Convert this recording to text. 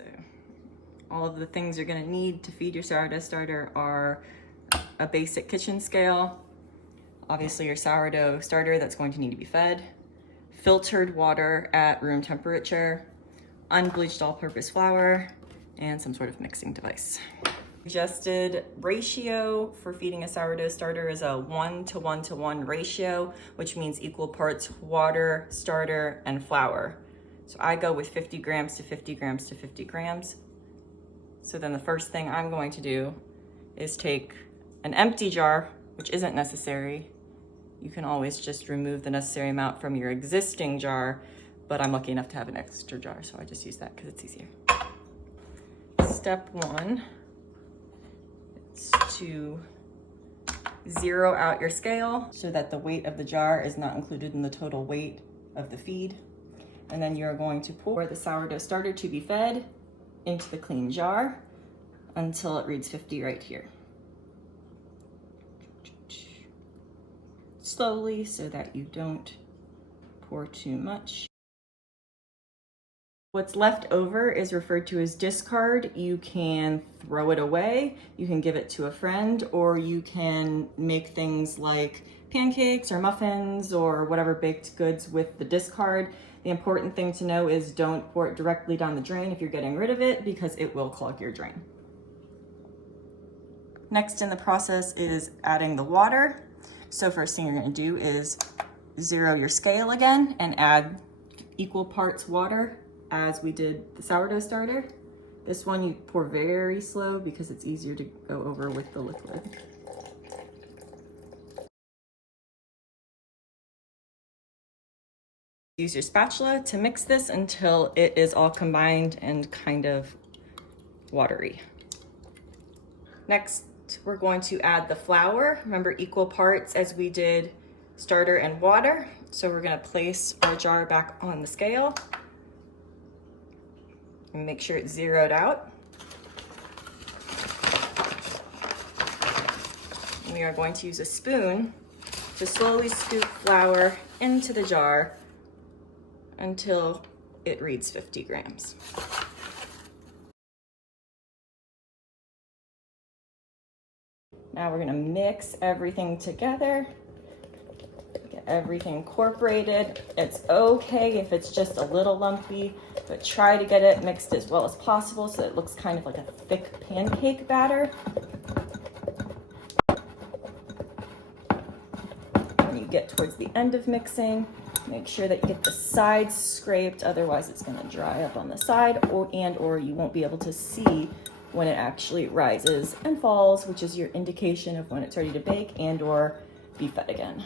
So all of the things you're gonna need to feed your sourdough starter are a basic kitchen scale, obviously your sourdough starter that's going to need to be fed, filtered water at room temperature, unbleached all-purpose flour, and some sort of mixing device. Suggested ratio for feeding a sourdough starter is a 1:1:1 ratio, which means equal parts water, starter, and flour. So I go with 50 grams to 50 grams to 50 grams. So then the first thing I'm going to do is take an empty jar, which isn't necessary. You can always just remove the necessary amount from your existing jar, but I'm lucky enough to have an extra jar, so I just use that because it's easier. Step one is to zero out your scale so that the weight of the jar is not included in the total weight of the feed. And then you're going to pour the sourdough starter to be fed into the clean jar until it reads 50 right here. Slowly so that you don't pour too much. What's left over is referred to as discard. You can throw it away, you can give it to a friend, or you can make things like pancakes or muffins or whatever baked goods with the discard. The important thing to know is don't pour it directly down the drain if you're getting rid of it, because it will clog your drain. Next in the process is adding the water. So first thing you're gonna do is zero your scale again and add equal parts water as we did the sourdough starter. This one you pour very slow because it's easier to go over with the liquid. Use your spatula to mix this until it is all combined and kind of watery. Next, we're going to add the flour. Remember, equal parts as we did starter and water. So we're gonna place our jar back on the scale and make sure it's zeroed out. We are going to use a spoon to slowly scoop flour into the jar until it reads 50 grams. Now we're gonna mix everything together, get everything incorporated. It's okay if it's just a little lumpy, but try to get it mixed as well as possible so it looks kind of like a thick pancake batter. When you get towards the end of mixing, make sure that you get the sides scraped, otherwise it's gonna dry up on the side, or you won't be able to see when it actually rises and falls, which is your indication of when it's ready to bake and or be fed again.